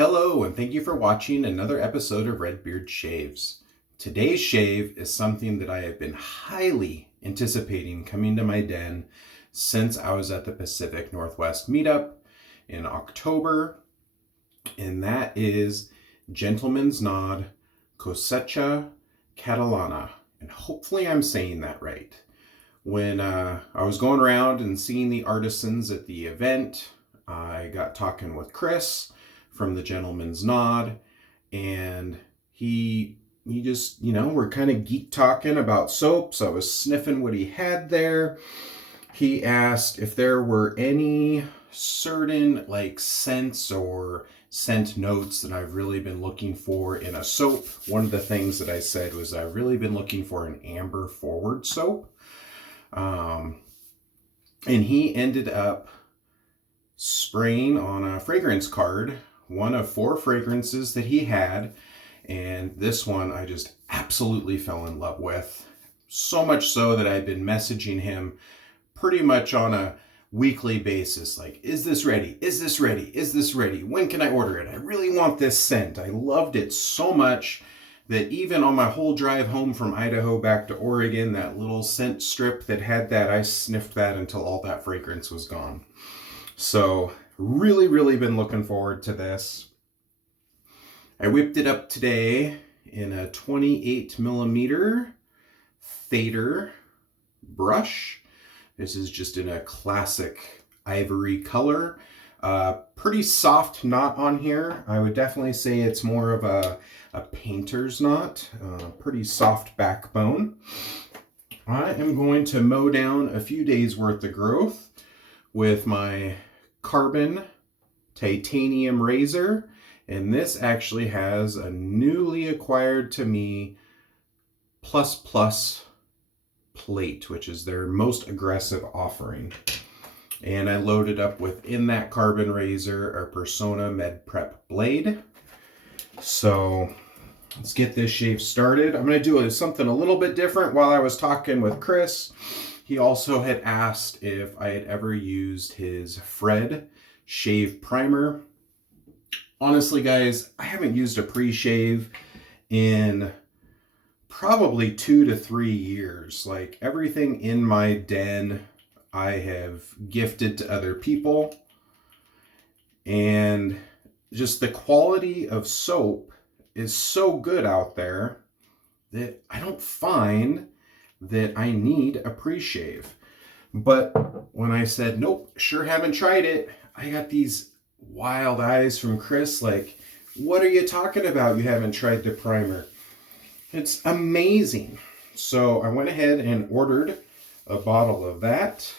Hello, and thank you for watching another episode of RedBeards Shaves. Today's shave is something that I have been highly anticipating coming to my den since I was at the Pacific Northwest meetup in October, and that is Gentleman's Nod Cosecha Catalana, and hopefully I'm saying that right. When I was going around and seeing the artisans at the event, I got talking with Chris from the Gentleman's Nod, and he just, we're kind of geek talking about soaps. I was sniffing what he had there. He asked if there were any certain scents or scent notes that I've really been looking for in a soap. One of the things that I said was I've really been looking for an amber forward soap. And he ended up spraying on a fragrance card one of 4 fragrances that he had, and this one I just absolutely fell in love with. So much so that I've been messaging him pretty much on a weekly basis, like, is this ready? Is this ready? Is this ready? When can I order it? I really want this scent. I loved it so much that even on my whole drive home from Idaho back to Oregon, that little scent strip that had that, I sniffed that until all that fragrance was gone. So really been looking forward to this. I whipped it up today in a 28 millimeter Thader brush. This is just in a classic ivory color. Pretty soft knot on here. I would definitely say it's more of a painter's knot. Pretty soft backbone. I am going to mow down a few days worth of growth with my carbon titanium razor, and this actually has a newly acquired to me plus plate, which is their most aggressive offering. And I loaded up within that carbon razor a Personna Med Prep blade. So let's get this shave started. I'm going to do something a little bit different. While I was talking with Chris, he also had asked if I had ever used his Fred shave primer. Honestly, guys, I haven't used a pre-shave in probably 2 to 3 years. Like, everything in my den I have gifted to other people, and just the quality of soap is so good out there that I don't find that I need a pre-shave. But when I said, nope, sure haven't tried it, I got these wild eyes from Chris, like, what are you talking about? You haven't tried the primer. It's amazing. So I went ahead and ordered a bottle of that.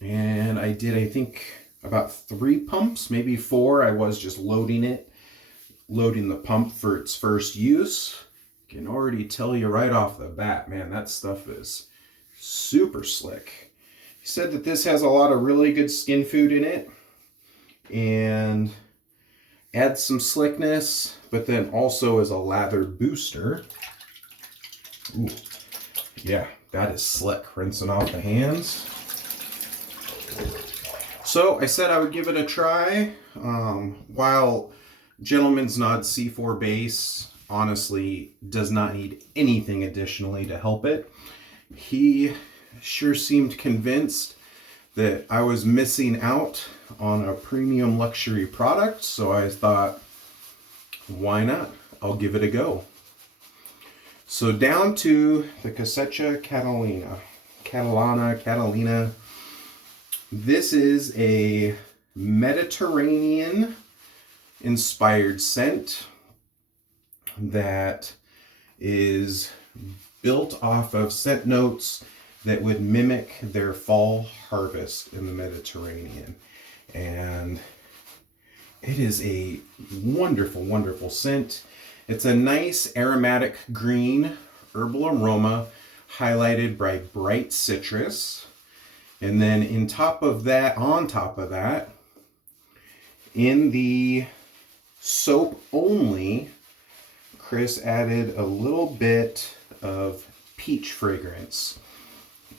And I did, I think, about 3 pumps, maybe 4. I was just loading the pump for its first use. Can already tell you right off the bat, man, that stuff is super slick. He said that this has a lot of really good skin food in it and adds some slickness, but then also is a lather booster. Ooh, yeah, that is slick, rinsing off the hands. So I said I would give it a try. While Gentleman's Nod C4 base honestly does not need anything additionally to help it, he sure seemed convinced that I was missing out on a premium luxury product, so I thought, why not? I'll give it a go. So down to the Cosecha Catalana. This is a Mediterranean inspired scent that is built off of scent notes that would mimic their fall harvest in the Mediterranean. And it is a wonderful scent. It's a nice aromatic green herbal aroma highlighted by bright citrus. And then on top of that, in the soap only, Chris added a little bit of peach fragrance.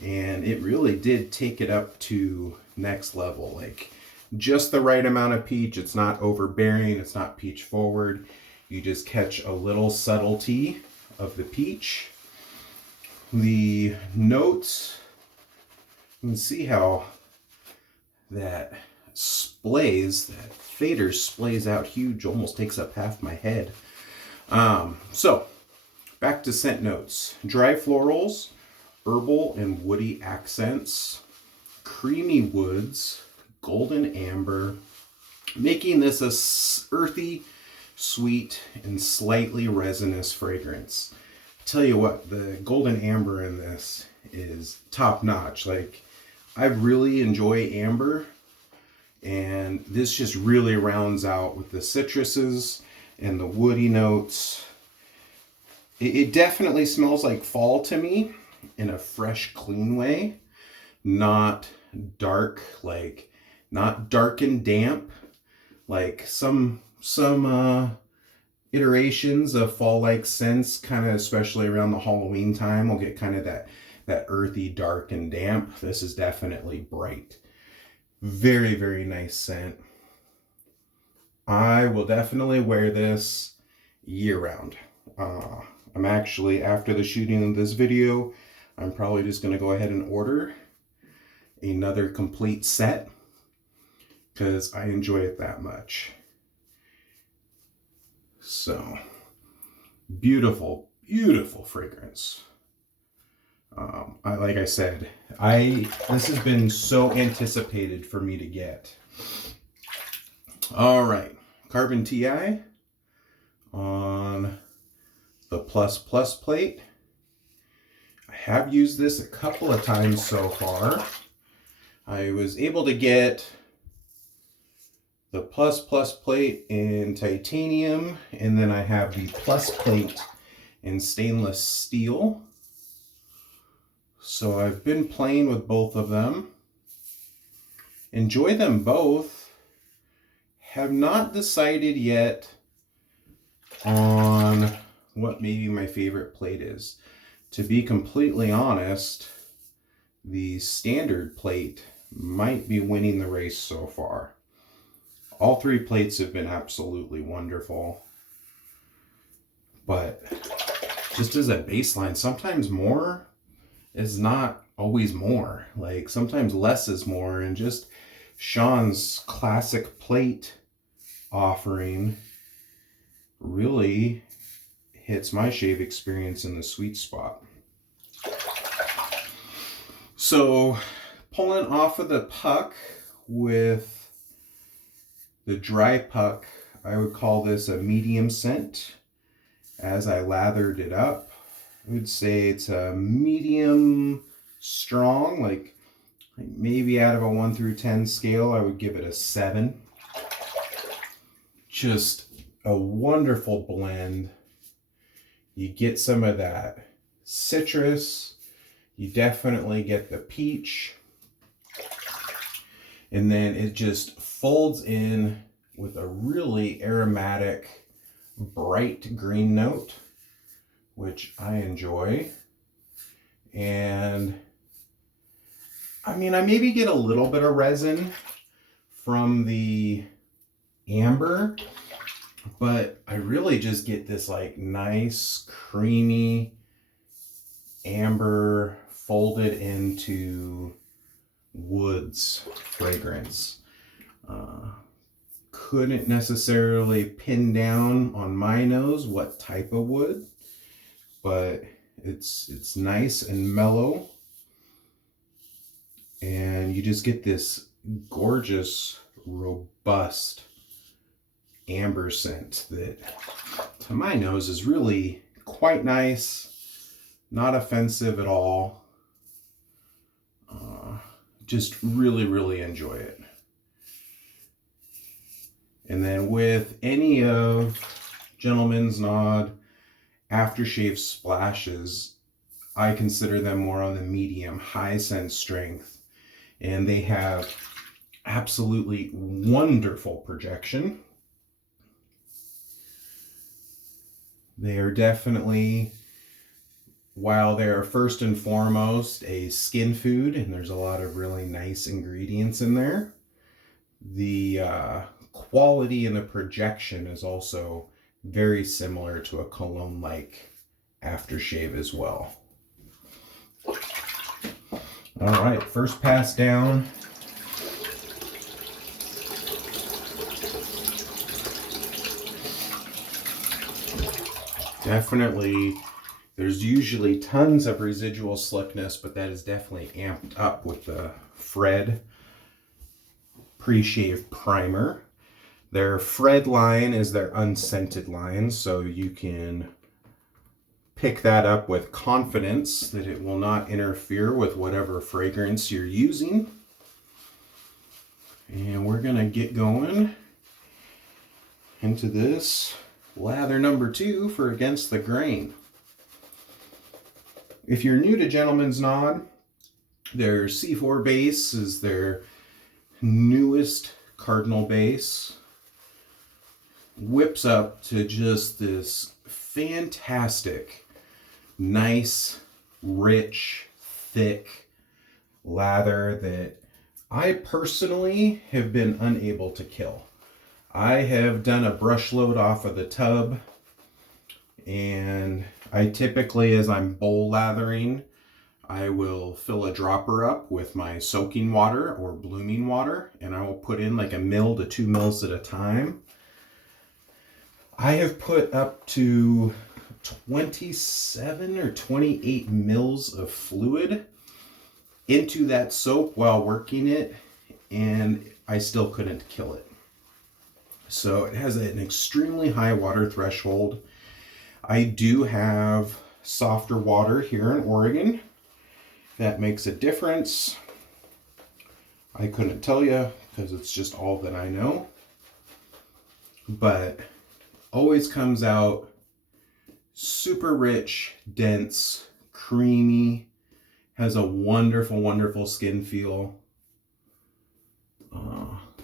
And it really did take it up to next level. Like, just the right amount of peach. It's not overbearing, it's not peach forward. You just catch a little subtlety of the peach. The notes, you can see how that splays, that fader splays out huge, almost takes up half my head. So back to scent notes. Dry florals, herbal and woody accents, creamy woods, golden amber, making this a earthy, sweet, and slightly resinous fragrance. Tell you what, the golden amber in this is top notch. Like, I really enjoy amber, and this just really rounds out with the citruses and the woody notes. It definitely smells like fall to me in a fresh, clean way, not dark, like not dark and damp, like some iterations of fall-like scents, kind of especially around the Halloween time, will get kind of that earthy, dark, and damp. This is definitely bright. Very, very nice scent. I will definitely wear this year-round. I'm actually, after the shooting of this video, I'm probably just going to go ahead and order another complete set because I enjoy it that much. So, beautiful, beautiful fragrance. Like I said, this has been so anticipated for me to get. All right, Carbon TI on the Plus Plus plate. I have used this a couple of times so far. I was able to get the Plus Plus plate in titanium, and then I have the Plus plate in stainless steel. So I've been playing with both of them. Enjoy them both. Have not decided yet on what maybe my favorite plate is. To be completely honest, the standard plate might be winning the race so far. All three plates have been absolutely wonderful. But just as a baseline, sometimes more is not always more. Like, sometimes less is more, and just Sean's classic plate offering really hits my shave experience in the sweet spot. So, pulling off of the puck with the dry puck, I would call this a medium scent. As I lathered it up, I would say it's a medium strong, like maybe out of a 1 through 10 scale, I would give it a 7. Just a wonderful blend. You get some of that citrus, you definitely get the peach, and then it just folds in with a really aromatic, bright green note, which I enjoy. And I mean, I maybe get a little bit of resin from the amber, but I really just get this like nice, creamy amber folded into woods fragrance. Couldn't necessarily pin down on my nose what type of wood, but it's nice and mellow, and you just get this gorgeous, robust amber scent that to my nose is really quite nice, not offensive at all. Just really, really enjoy it. And then with any of Gentleman's Nod aftershave splashes, I consider them more on the medium high scent strength, and they have absolutely wonderful projection. They are definitely, while they're first and foremost a skin food, and there's a lot of really nice ingredients in there, The quality and the projection is also very similar to a cologne-like aftershave as well. All right, first pass down. Definitely, there's usually tons of residual slickness, but that is definitely amped up with the Fred pre-shave primer. Their Fred line is their unscented line, so you can pick that up with confidence that it will not interfere with whatever fragrance you're using. And we're gonna get going into this lather number 2 for Against the Grain. If you're new to Gentleman's Nod, their C4 base is their newest cardinal base. Whips up to just this fantastic, nice, rich, thick lather that I personally have been unable to kill. I have done a brush load off of the tub, and I typically, as I'm bowl lathering, I will fill a dropper up with my soaking water or blooming water, and I will put in like 1 mil to 2 mils at a time. I have put up to 27 or 28 mils of fluid into that soap while working it, and I still couldn't kill it. So it has an extremely high water threshold. I do have softer water here in Oregon. That makes a difference. I couldn't tell you because it's just all that I know. But always comes out super rich, dense, creamy, has a wonderful, wonderful skin feel.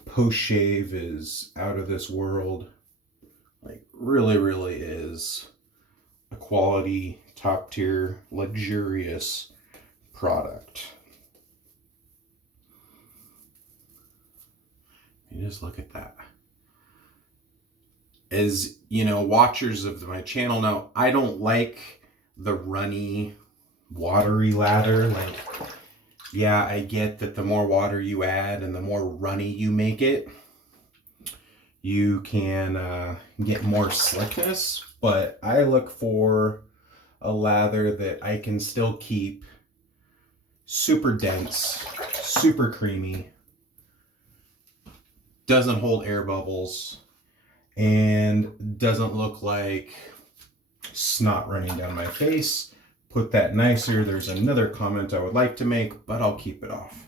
Post-shave is out of this world. Like, really, really is a quality, top-tier, luxurious product. You just look at that. As you know, watchers of my channel know, I don't like the runny, watery lather. Like, yeah, I get that the more water you add and the more runny you make it, you can get more slickness. But I look for a lather that I can still keep super dense, super creamy, doesn't hold air bubbles, and doesn't look like snot running down my face. Put that nicer. There's another comment I would like to make, but I'll keep it off.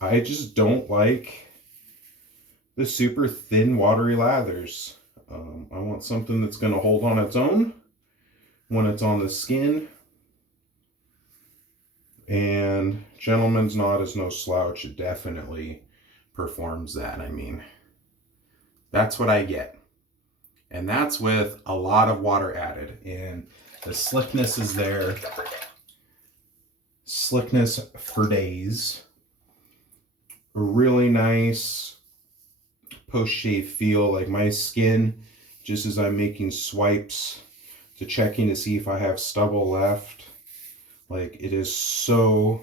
I just don't like the super thin, watery lathers. I want something that's going to hold on its own when it's on the skin. And Gentleman's Nod is no slouch. It definitely performs that. I mean, that's what I get. And that's with a lot of water added. And the slickness is there. Slickness for days. A really nice post-shave feel. Like my skin, just as I'm making swipes to checking to see if I have stubble left. Like, it is so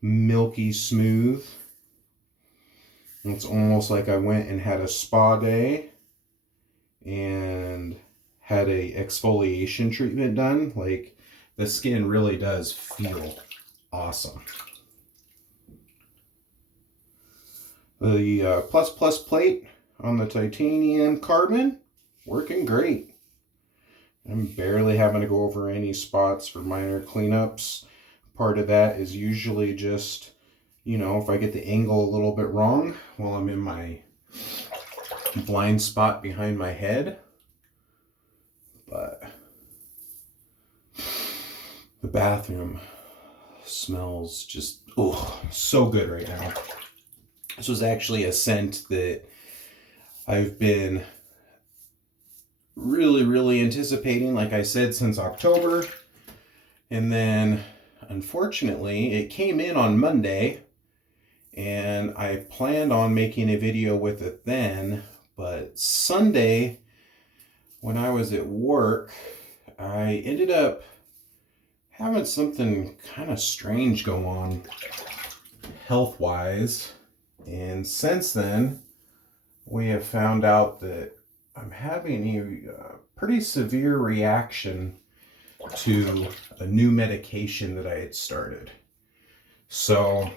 milky smooth. It's almost like I went and had a spa day and had a exfoliation treatment done. Like, the skin really does feel awesome. The plus plate on the titanium carbon, working great. I'm barely having to go over any spots for minor cleanups. Part of that is usually just, you know, if I get the angle a little bit wrong while I'm in my blind spot behind my head. But the bathroom smells just, oh, so good right now. This was actually a scent that I've been really anticipating, like I said, since October. And then, unfortunately, it came in on Monday, and I planned on making a video with it then, but Sunday when I was at work, I ended up having something kind of strange go on health-wise, and since then we have found out that I'm having a pretty severe reaction to a new medication that I had started. So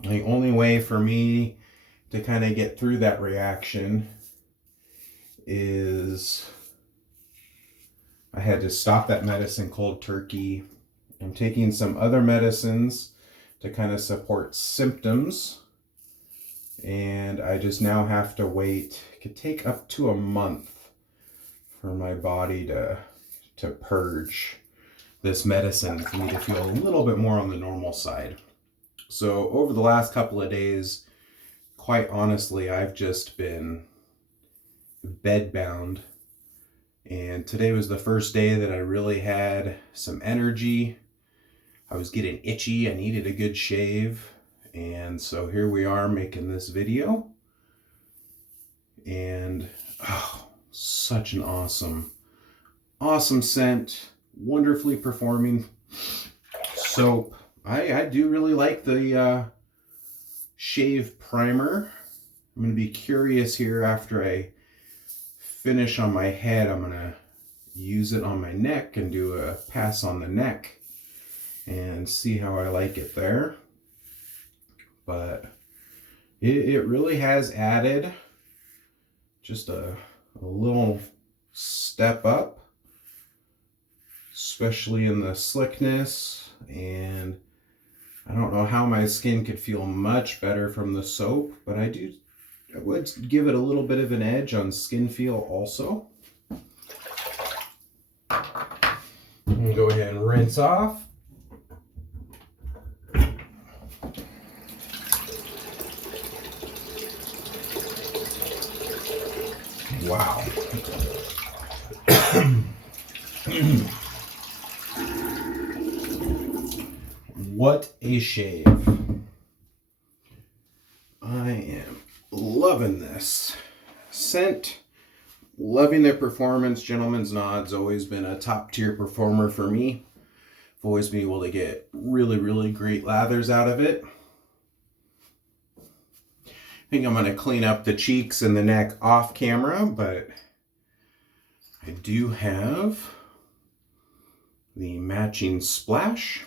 the only way for me to kind of get through that reaction is I had to stop that medicine cold turkey. I'm taking some other medicines to kind of support symptoms, and I just now have to wait. It could take up to a month for my body to purge this medicine for me to feel a little bit more on the normal side. So over the last couple of days, quite honestly, I've just been bedbound, and today was the first day that I really had some energy. I was getting itchy. I needed a good shave, and so here we are making this video. And such an awesome scent, wonderfully performing soap. I do really like the shave primer. I'm going to be curious here after I finish on my head. I'm going to use it on my neck and do a pass on the neck and see how I like it there. But it really has added just a little step up, especially in the slickness. And I don't know how my skin could feel much better from the soap, but I would give it a little bit of an edge on skin feel also. I'm gonna go ahead and rinse off. Wow. What a shave. I am loving this scent, loving their performance. Gentleman's Nod's always been a top tier performer for me. I've always been able to get really, really great lathers out of it. I think I'm going to clean up the cheeks and the neck off camera, but I do have the matching splash.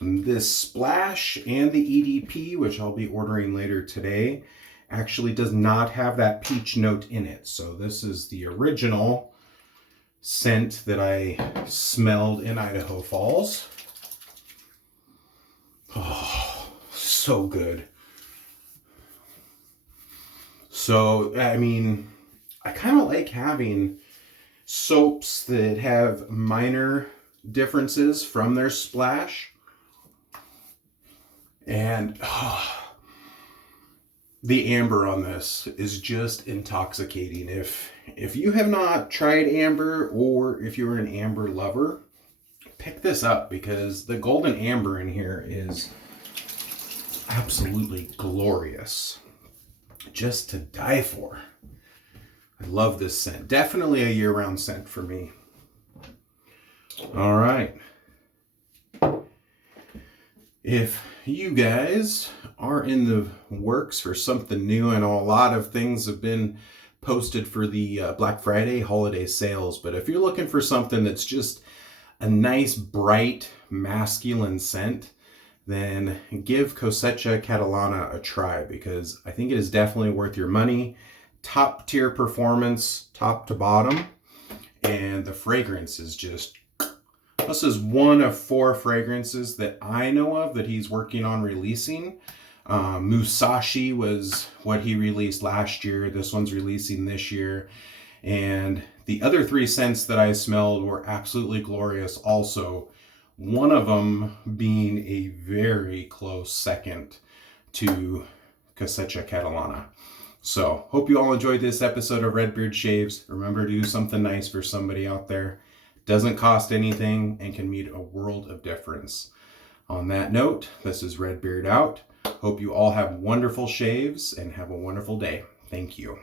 And this splash and the EDP, which I'll be ordering later today, actually does not have that peach note in it. So this is the original scent that I smelled in Idaho Falls. Oh, so good. So, I mean, I kind of like having soaps that have minor differences from their splash. And the amber on this is just intoxicating. If you have not tried amber, or if you're an amber lover, pick this up, because the golden amber in here is absolutely glorious. Just to die for. I love this scent. Definitely a year-round scent for me. All right. If you guys are in the works for something new, I know a lot of things have been posted for the Black Friday holiday sales, but if you're looking for something that's just a nice, bright, masculine scent, then give Cosecha Catalana a try, because I think it is definitely worth your money. Top tier performance, top to bottom, and the fragrance is just... This is one of 4 fragrances that I know of that he's working on releasing. Musashi was what he released last year. This one's releasing this year. And the other 3 scents that I smelled were absolutely glorious also. One of them being a very close second to Cosecha Catalana. So, hope you all enjoyed this episode of RedBeards Shaves. Remember to do something nice for somebody out there. Doesn't cost anything and can make a world of difference. On that note, this is RedBeard out. Hope you all have wonderful shaves and have a wonderful day. Thank you.